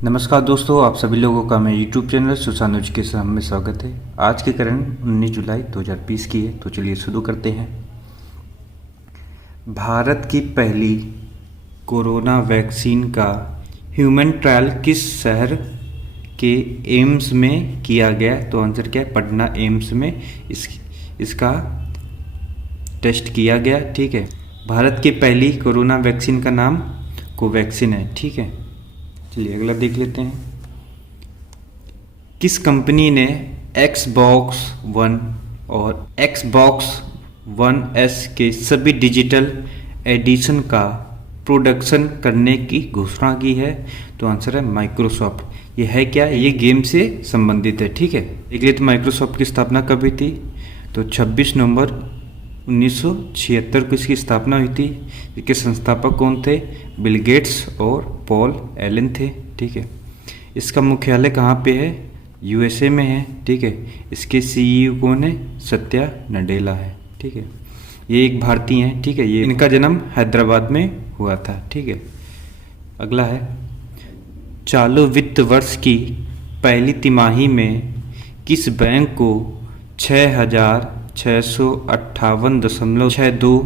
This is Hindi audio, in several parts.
नमस्कार दोस्तों, आप सभी लोगों का मैं यूट्यूब चैनल सुशांत एजुकेशन में स्वागत है। आज के करण 19 जुलाई 2020 की है, तो चलिए शुरू करते हैं। भारत की पहली कोरोना वैक्सीन का ह्यूमन ट्रायल किस शहर के एम्स में किया गया? तो आंसर क्या है? पटना एम्स में इसका टेस्ट किया गया। ठीक है, भारत की पहली कोरोना वैक्सीन का नाम कोवैक्सीन है। ठीक है, चलिए अगला देख लेते हैं। किस कंपनी ने Xbox One और Xbox One S के सभी डिजिटल एडिशन का प्रोडक्शन करने की घोषणा की है? तो आंसर है माइक्रोसॉफ्ट। ये है क्या? ये गेम से संबंधित है। ठीक है, देख लेते माइक्रोसॉफ्ट की स्थापना कब हुई थी? तो 26 नवंबर 1976 को इसकी स्थापना हुई थी। इसके संस्थापक कौन थे? बिल गेट्स और पॉल एलन थे। ठीक है, इसका मुख्यालय कहाँ पे है? यूएसए में है। ठीक है, इसके सीईओ कौन है? सत्या नडेला है। ठीक है, ये एक भारतीय हैं। ठीक है, ये इनका जन्म हैदराबाद में हुआ था। ठीक है, अगला है, चालू वित्त वर्ष की पहली तिमाही में किस बैंक को 6,658.62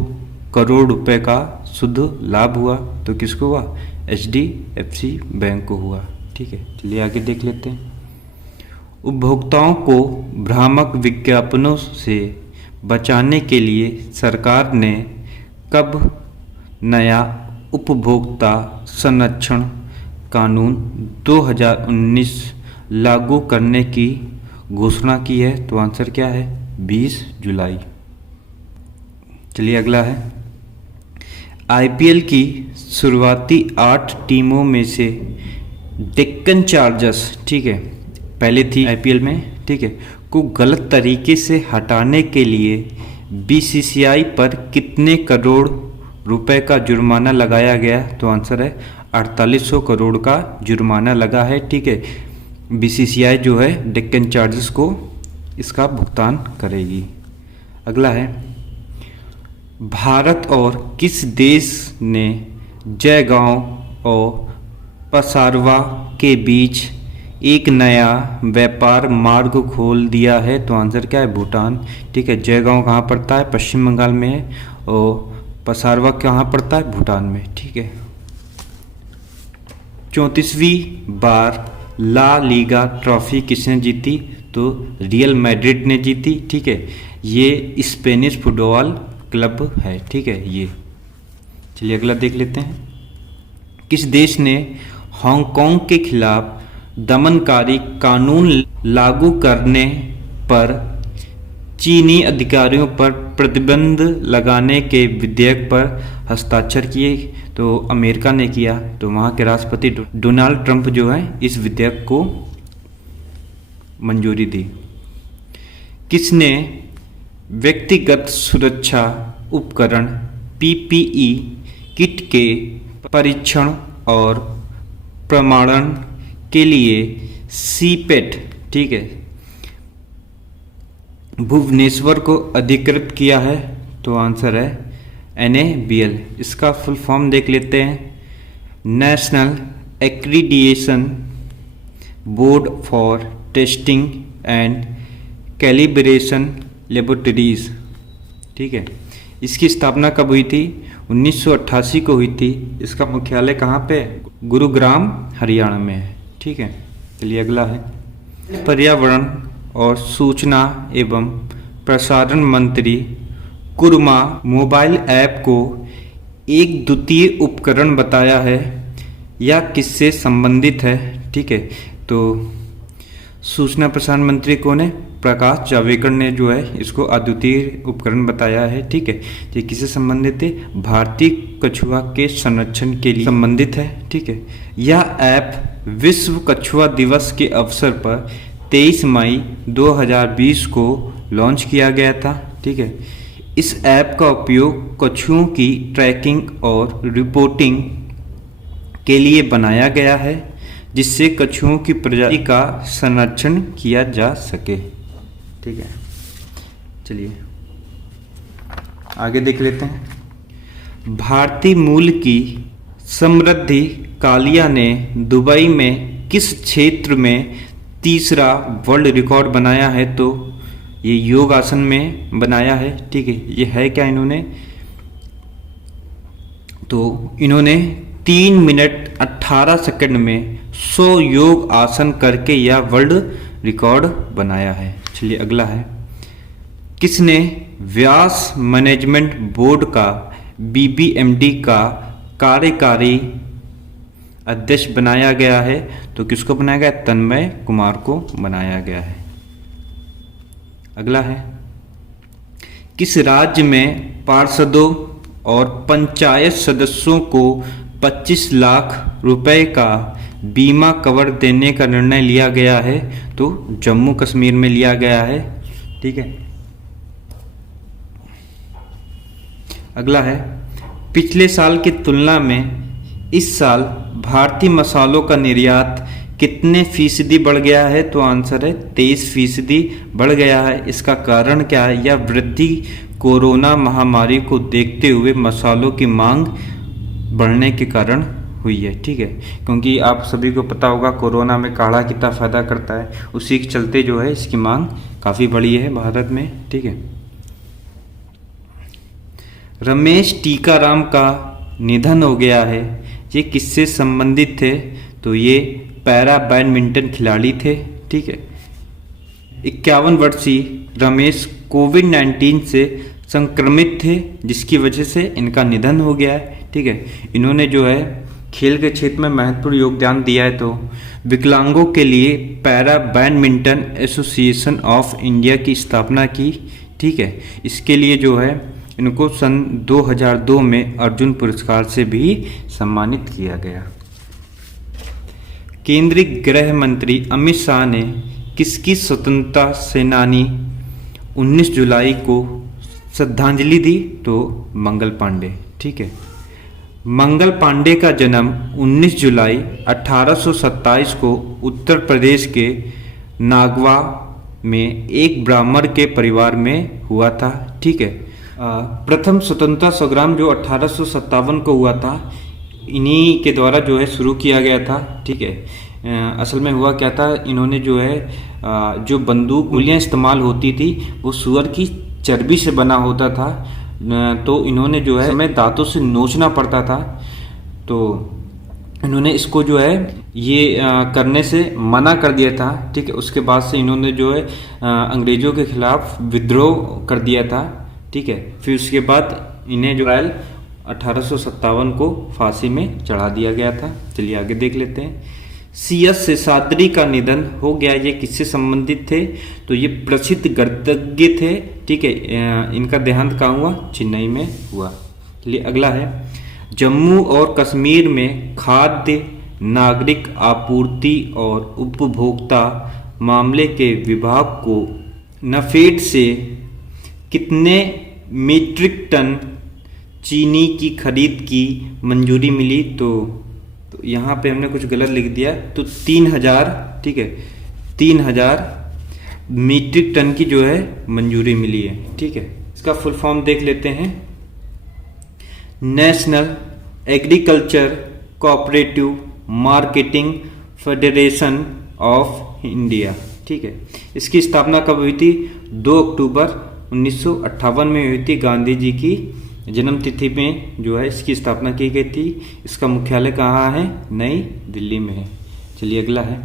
करोड़ रुपए का शुद्ध लाभ हुआ? तो किसको हुआ? HDFC बैंक को हुआ। ठीक है, चलिए आगे देख लेते हैं। उपभोक्ताओं को भ्रामक विज्ञापनों से बचाने के लिए सरकार ने कब नया उपभोक्ता संरक्षण कानून 2019 लागू करने की घोषणा की है? तो आंसर क्या है? 20 जुलाई। चलिए अगला है, IPL की शुरुआती 8 टीमों में से डेक्कन चार्जर्स, ठीक है, पहले थी IPL में, ठीक है, को गलत तरीके से हटाने के लिए BCCI पर कितने करोड़ रुपए का जुर्माना लगाया गया? तो आंसर है 4800 करोड़ का जुर्माना लगा है। ठीक है, BCCI जो है डेक्कन चार्जर्स को इसका भुगतान करेगी। अगला है, भारत और किस देश ने जयगांव और पसारवा के बीच एक नया व्यापार मार्ग खोल दिया है? तो आंसर क्या है? भूटान। ठीक है, जयगांव कहाँ पड़ता है? पश्चिम बंगाल में है, और पसारवा कहाँ पड़ता है? भूटान में। ठीक है, 34वीं बार ला लीगा ट्रॉफी किसने जीती? तो रियल मैड्रिड ने जीती। ठीक है, ये स्पेनिश फुटबॉल क्लब है। ठीक है, ये चलिए अगला देख लेते हैं। किस देश ने हांगकांग के खिलाफ दमनकारी कानून लागू करने पर चीनी अधिकारियों पर प्रतिबंध लगाने के विधेयक पर हस्ताक्षर किए? तो अमेरिका ने किया। तो वहाँ के राष्ट्रपति डोनाल्ड ट्रंप जो है इस विधेयक को मंजूरी दी। किसने व्यक्तिगत सुरक्षा उपकरण PPE किट के परीक्षण और प्रमाणन के लिए CPET, ठीक है, भुवनेश्वर को अधिकृत किया है? तो आंसर है NABL। इसका फुल फॉर्म देख लेते हैं, national accreditation board for testing and calibration laboratories. ठीक है, इसकी स्थापना कब हुई थी? 1988 को हुई थी। इसका मुख्यालय कहाँ पे? गुरुग्राम हरियाणा में है। ठीक है, चलिए अगला है, पर्यावरण और सूचना एवं प्रसारण मंत्री कुर्मा मोबाइल ऐप को एक द्वितीय उपकरण बताया है या किससे संबंधित है? ठीक है, तो सूचना प्रसारण मंत्री कौन है? प्रकाश जावड़ेकर ने जो है इसको अद्वितीय उपकरण बताया है। ठीक है, ये किससे संबंधित है? भारतीय कछुआ के संरक्षण के लिए संबंधित है। ठीक है, यह ऐप विश्व कछुआ दिवस के अवसर पर 23 मई 2020 को लॉन्च किया गया था। ठीक है, इस ऐप का उपयोग कछुओं की ट्रैकिंग और रिपोर्टिंग के लिए बनाया गया है, जिससे कछुओं की प्रजाति का संरक्षण किया जा सके। ठीक है, चलिए आगे देख लेते हैं। भारतीय मूल की समृद्धि कालिया ने दुबई में किस क्षेत्र में तीसरा वर्ल्ड रिकॉर्ड बनाया है? तो ये योग आसन में बनाया है। ठीक है, ये है क्या इन्होंने? तो इन्होंने 3 मिनट 18 सेकंड में 100 योग आसन करके यह वर्ल्ड रिकॉर्ड बनाया है। चलिए अगला है, किसने व्यास मैनेजमेंट बोर्ड का BBMD का कार्यकारी अध्यक्ष बनाया गया है? तो किसको बनाया गया? तन्मय कुमार को बनाया गया है। अगला है, किस राज्य में पार्षदों और पंचायत सदस्यों को 25 लाख रुपए का बीमा कवर देने का निर्णय लिया गया है? तो जम्मू कश्मीर में लिया गया है। ठीक है, अगला है, पिछले साल की तुलना में इस साल भारतीय मसालों का निर्यात कितने फीसदी बढ़ गया है? तो आंसर है 23% बढ़ गया है। इसका कारण क्या है? यह वृद्धि कोरोना महामारी को देखते हुए मसालों की मांग बढ़ने के कारण हुई है। ठीक है, क्योंकि आप सभी को पता होगा कोरोना में काढ़ा कितना फ़ायदा करता है, उसी के चलते जो है इसकी मांग काफ़ी बढ़ी है भारत में। ठीक है, रमेश टीकाराम का निधन हो गया है, ये किससे संबंधित थे? तो ये पैरा बैडमिंटन खिलाड़ी थे। ठीक है, 51 वर्षीय रमेश कोविड-19 से संक्रमित थे, जिसकी वजह से इनका निधन हो गया है। ठीक है, इन्होंने जो है खेल के क्षेत्र में महत्वपूर्ण योगदान दिया है। तो विकलांगों के लिए para badminton association of India की स्थापना की। ठीक है, इसके लिए जो है इनको सन 2002 में अर्जुन पुरस्कार से भी सम्मानित किया गया। केंद्रीय गृह मंत्री अमित शाह ने किसकी स्वतंत्रता सेनानी 19 जुलाई को श्रद्धांजलि दी? तो मंगल पांडे। ठीक है, मंगल पांडे का जन्म 19 जुलाई 1827 को उत्तर प्रदेश के नागवा में एक ब्राह्मण के परिवार में हुआ था। ठीक है, प्रथम स्वतंत्रता संग्राम जो 1857 को हुआ था, इन्हीं के द्वारा जो है शुरू किया गया था। ठीक है, असल में हुआ क्या था, इन्होंने जो है जो बंदूक गोलियां इस्तेमाल होती थी वो सुअर की चर्बी से बना होता था। तो इन्होंने जो है हमें दांतों से नोचना पड़ता था, तो इन्होंने इसको जो है ये करने से मना कर दिया था। ठीक है, उसके बाद से इन्होंने जो है अंग्रेजों के खिलाफ विद्रोह कर दिया था। ठीक है, फिर उसके बाद इन्हें जो है 1857 को फांसी में चढ़ा दिया गया था। चलिए आगे देख लेते हैं, CS शेषाद्री का निधन हो गया, ये किससे संबंधित थे? तो ये प्रसिद्ध गणितज्ञ थे। ठीक है, इनका देहांत कहाँ हुआ? चेन्नई में हुआ। चलिए अगला है, जम्मू और कश्मीर में खाद्य नागरिक आपूर्ति और उपभोक्ता मामले के विभाग को नफेड से कितने मीट्रिक टन चीनी की खरीद की मंजूरी मिली? तो यहाँ पे हमने कुछ गलत लिख दिया, तो 3000। ठीक है, 3000 मीट्रिक टन की जो है मंजूरी मिली है। ठीक है, इसका फुल फॉर्म देख लेते हैं, national agriculture cooperative marketing federation of India. ठीक है, इसकी स्थापना कब हुई थी? 2 अक्टूबर 1958 में हुई थी। गांधी जी की जन्म तिथि में जो है इसकी स्थापना की गई थी। इसका मुख्यालय कहाँ है? नई दिल्ली में है। चलिए अगला है,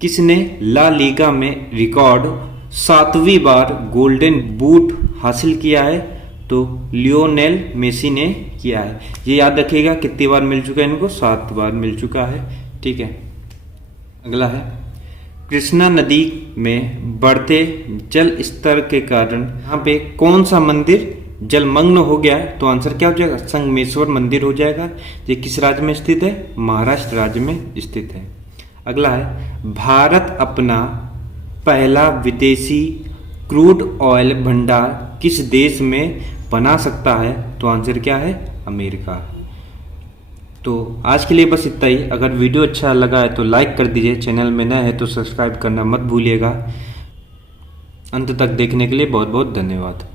किसने ला लीगा में रिकॉर्ड 7वीं बार गोल्डन बूट हासिल किया है? तो लियोनेल मेसी ने किया है। ये याद रखिएगा कितनी बार मिल चुका है इनको? 7 बार मिल चुका है। ठीक है, अगला है, कृष्णा नदी में बढ़ते जल स्तर के कारण यहाँ पे कौन सा मंदिर जलमग्न हो गया है? तो आंसर क्या हो जाएगा? संगमेश्वर मंदिर हो जाएगा। ये किस राज्य में स्थित है? महाराष्ट्र राज्य में स्थित है। अगला है, भारत अपना पहला विदेशी क्रूड ऑयल भंडार किस देश में बना सकता है? तो आंसर क्या है? अमेरिका। तो आज के लिए बस इतना ही। अगर वीडियो अच्छा लगा है तो लाइक कर दीजिए, चैनल में नए है तो सब्सक्राइब करना मत भूलिएगा। अंत तक देखने के लिए बहुत बहुत धन्यवाद।